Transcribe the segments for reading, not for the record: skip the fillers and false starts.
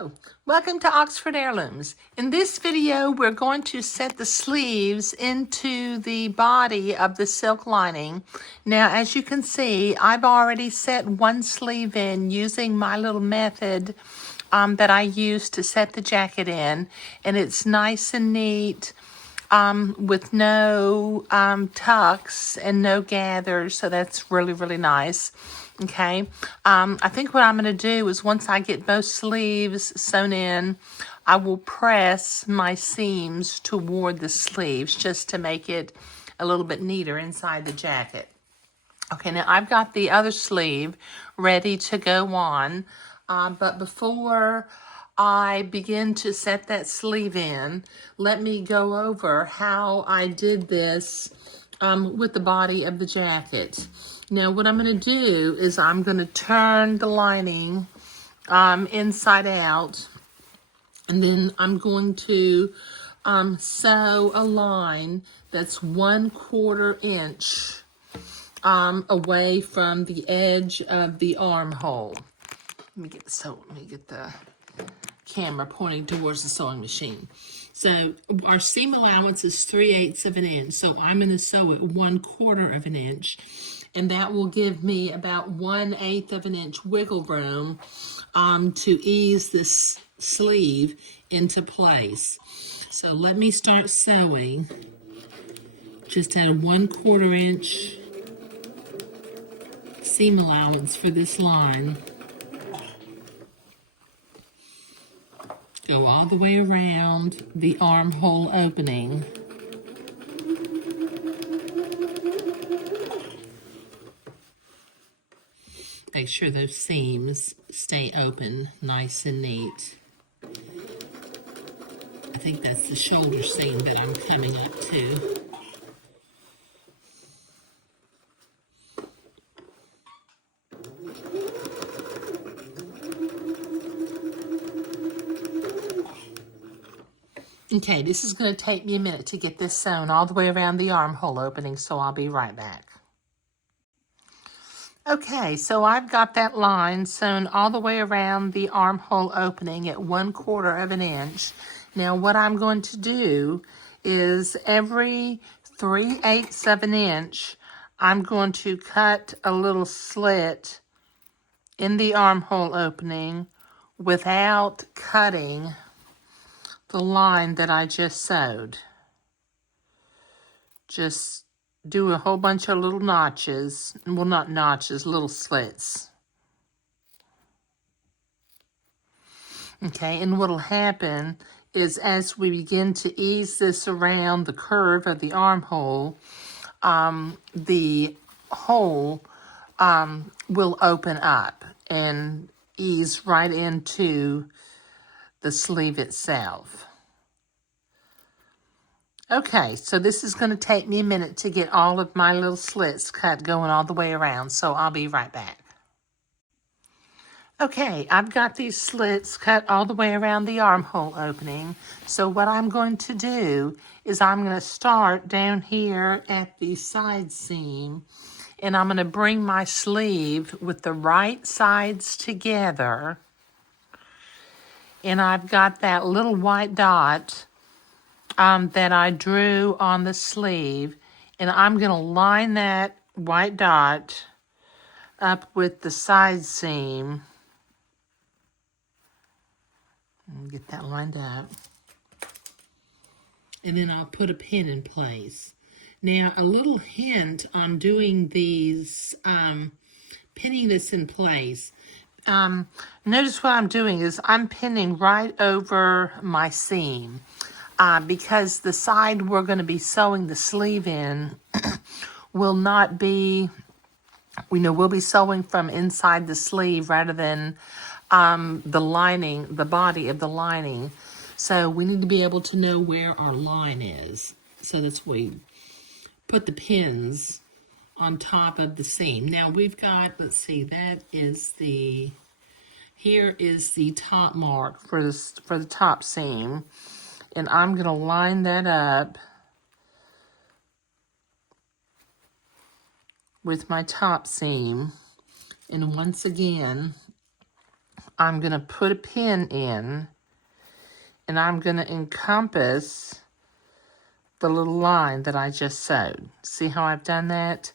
Hello, welcome to Oxford Heirlooms. In this video, we're going to set the sleeves into the body of the silk lining. Now, as you can see, I've already set one sleeve in using my little method that I use to set the jacket in, and it's nice and neat with no tucks and no gathers, so that's really, really nice. Okay, I think what I'm going to do is once I get both sleeves sewn in, I will press my seams toward the sleeves just to make it a little bit neater inside the jacket. Okay, now I've got the other sleeve ready to go on, but before I begin to set that sleeve in, let me go over how I did this with the body of the jacket. Now, what I'm going to do is I'm going to turn the lining inside out, and then I'm going to sew a line that's 1/4 inch away from the edge of the armhole. Let me get the camera pointing towards the sewing machine. So our seam allowance is 3/8 of an inch. So I'm going to sew it 1/4 of an inch, and that will give me about 1/8 of an inch wiggle room to ease this sleeve into place. So let me start sewing just at a 1/4 inch seam allowance for this line. Go all the way around the armhole opening. Make sure those seams stay open, nice and neat. I think that's the shoulder seam that I'm coming up to. Okay, this is going to take me a minute to get this sewn all the way around the armhole opening, so I'll be right back. Okay, so I've got that line sewn all the way around the armhole opening at 1/4 of an inch. Now what I'm going to do is every 3/8 of an inch, I'm going to cut a little slit in the armhole opening without cutting the line that I just sewed. Just do a whole bunch of little notches. Well, not notches, little slits. Okay, and what'll happen is as we begin to ease this around the curve of the armhole, the hole will open up and ease right into the sleeve itself. Okay, so this is going to take me a minute to get all of my little slits cut going all the way around, so I'll be right back. Okay, I've got these slits cut all the way around the armhole opening, so what I'm going to do is I'm going to start down here at the side seam, and I'm going to bring my sleeve with the right sides together, and I've got that little white dot that I drew on the sleeve, and I'm going to line that white dot up with the side seam. Get that lined up. And then I'll put a pin in place. Now, a little hint on doing these, pinning this in place. Notice what I'm doing is I'm pinning right over my seam. Because the side we're going to be sewing the sleeve in will not be, we'll be sewing from inside the sleeve rather than the lining, the body of the lining. So we need to be able to know where our line is. So that's why we put the pins on top of the seam. Now we've got, let's see, here is the top mark for the top seam. And I'm going to line that up with my top seam. And once again, I'm going to put a pin in, and I'm going to encompass the little line that I just sewed. See how I've done that?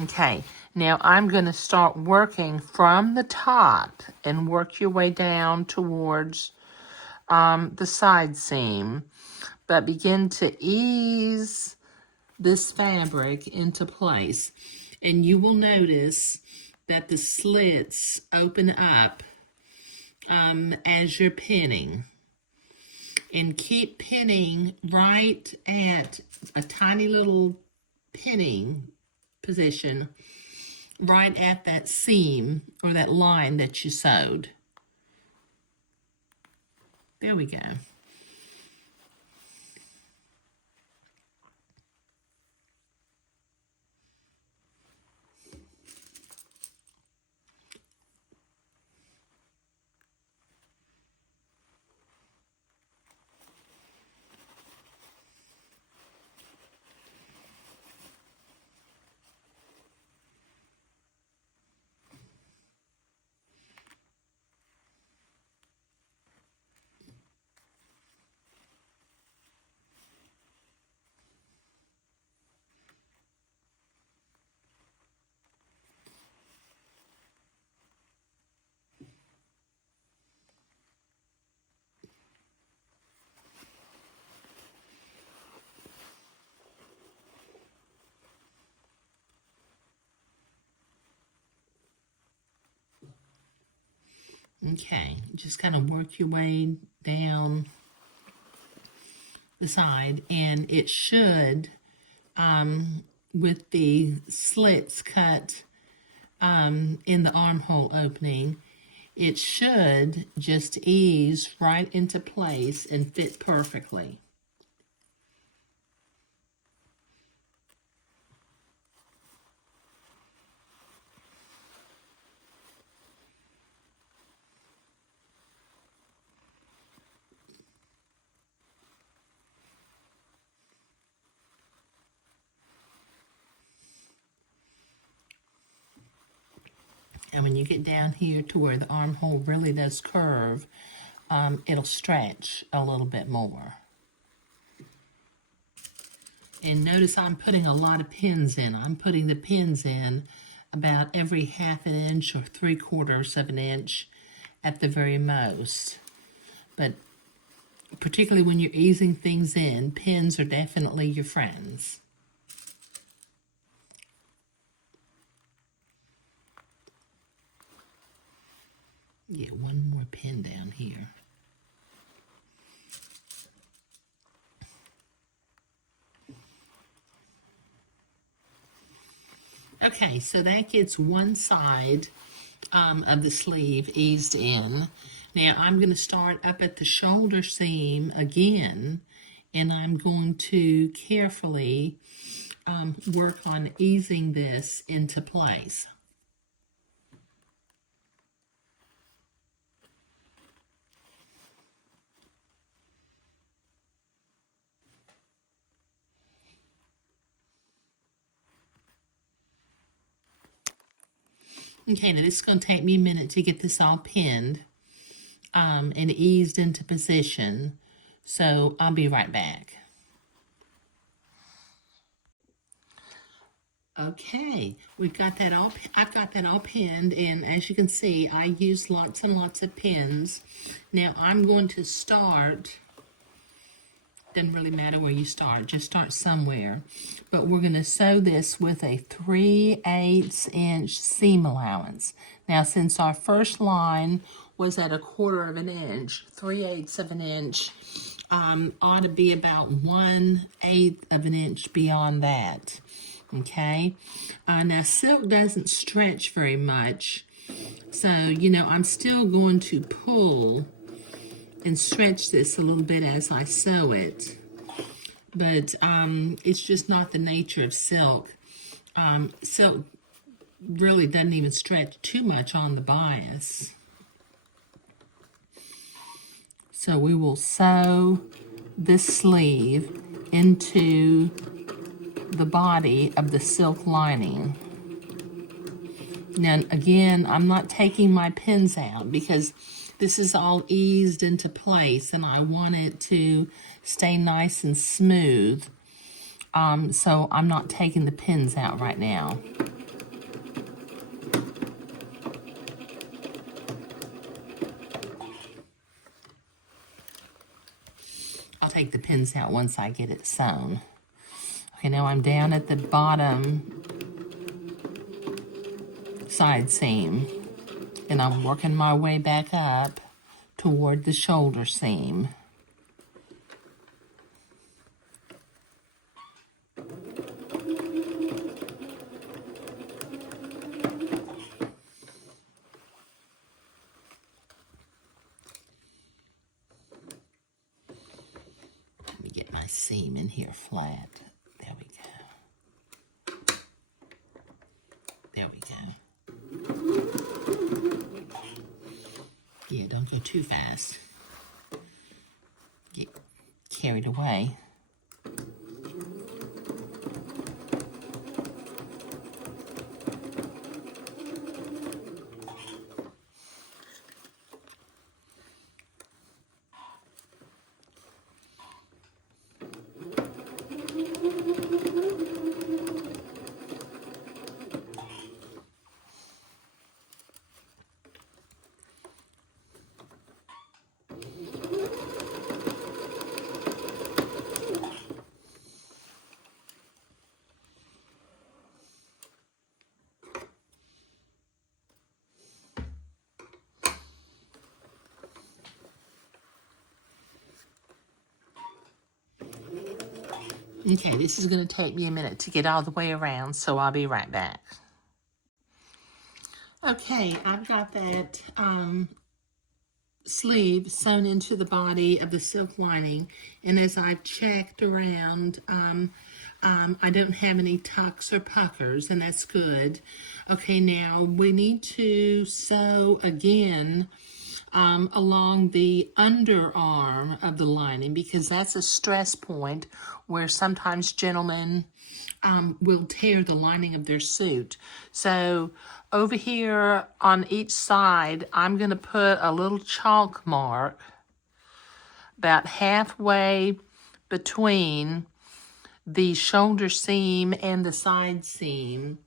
Okay, now I'm going to start working from the top and work your way down towards the side seam, but begin to ease this fabric into place. And you will notice that the slits open up as you're pinning. And keep pinning right at a tiny little pinning position right at that seam or that line that you sewed. There we go. Okay, just kind of work your way down the side, and it should, with the slits cut in the armhole opening, it should just ease right into place and fit perfectly. And when you get down here to where the armhole really does curve, it'll stretch a little bit more. And notice I'm putting a lot of pins in. I'm putting the pins in about every 1/2 inch or 3/4 of an inch at the very most. But particularly when you're easing things in, pins are definitely your friends. Get one more pin down here. Okay, so that gets one side of the sleeve eased in. Now I'm going to start up at the shoulder seam again, and I'm going to carefully work on easing this into place. Okay, now this is going to take me a minute to get this all pinned and eased into position, so I'll be right back. Okay, we've got that all, I've got that all pinned, and as you can see, I used lots and lots of pins. Now I'm going to start, doesn't really matter where you start, just start somewhere. But we're going to sew this with a 3/8 inch seam allowance. Now since our first line was at 1/4 of an inch, 3/8 of an inch ought to be about 1/8 of an inch beyond that. Okay, now silk doesn't stretch very much, so I'm still going to pull and stretch this a little bit as I sew it, but it's just not the nature of silk. Silk really doesn't even stretch too much on the bias. So we will sew this sleeve into the body of the silk lining. Now, again, I'm not taking my pins out because this is all eased into place and I want it to stay nice and smooth. So I'm not taking the pins out right now. I'll take the pins out once I get it sewn. Okay, now I'm down at the bottom side seam, and I'm working my way back up toward the shoulder seam. Let me get my seam in here flat. There we go. There we go. Yeah, don't go too fast. Get carried away. Okay, this is going to take me a minute to get all the way around, so I'll be right back. Okay, I've got that sleeve sewn into the body of the silk lining, and as I've checked around, I don't have any tucks or puckers, and that's good. Okay, now we need to sew again along the underarm of the lining, because that's a stress point where sometimes gentlemen will tear the lining of their suit. So over here on each side, I'm going to put a little chalk mark about halfway between the shoulder seam and the side seam,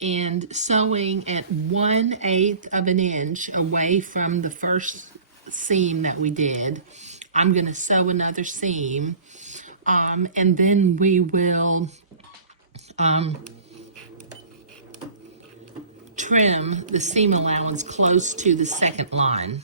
and sewing at 1/8 of an inch away from the first seam that we did. I'm going to sew another seam, and then we will trim the seam allowance close to the second line.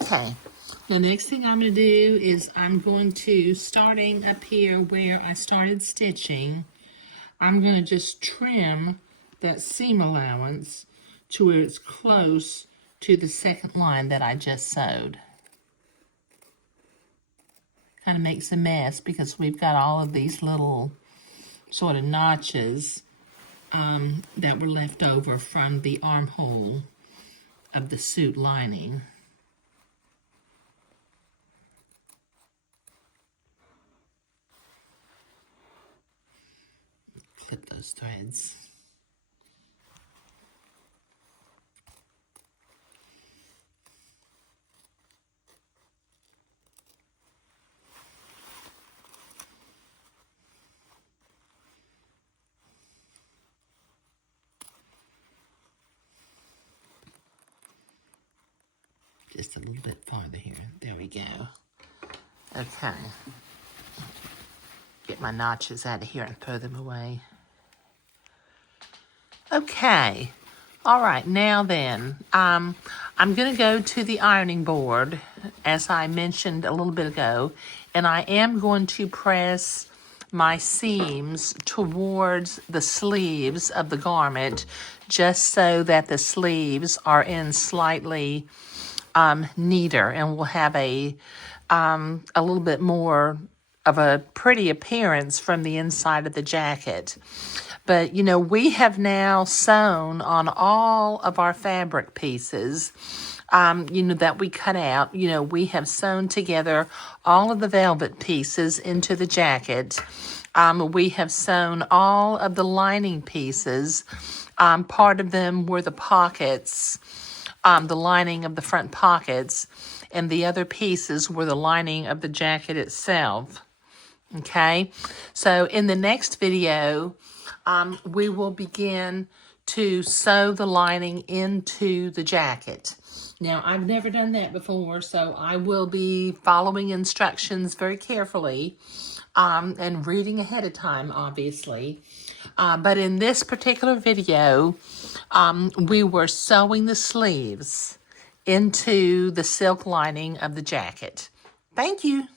Okay, the next thing I'm going to do is I'm going to, starting up here where I started stitching, I'm going to just trim that seam allowance to where it's close to the second line that I just sewed. Kind of makes a mess because we've got all of these little sort of notches that were left over from the armhole of the suit lining. Clip those threads. Just a little bit farther here. There we go. Okay. Get my notches out of here and throw them away. Okay. All right, now then, I'm going to go to the ironing board, as I mentioned a little bit ago, and I am going to press my seams towards the sleeves of the garment, just so that the sleeves are in slightly neater, and will have a little bit more of a pretty appearance from the inside of the jacket. But, you know, we have now sewn on all of our fabric pieces, that we cut out. You know, we have sewn together all of the velvet pieces into the jacket. We have sewn all of the lining pieces. Part of them were the pockets, the lining of the front pockets, and the other pieces were the lining of the jacket itself. Okay, so in the next video, we will begin to sew the lining into the jacket. Now, I've never done that before, so I will be following instructions very carefully and reading ahead of time, obviously. But in this particular video, we were sewing the sleeves into the silk lining of the jacket. Thank you.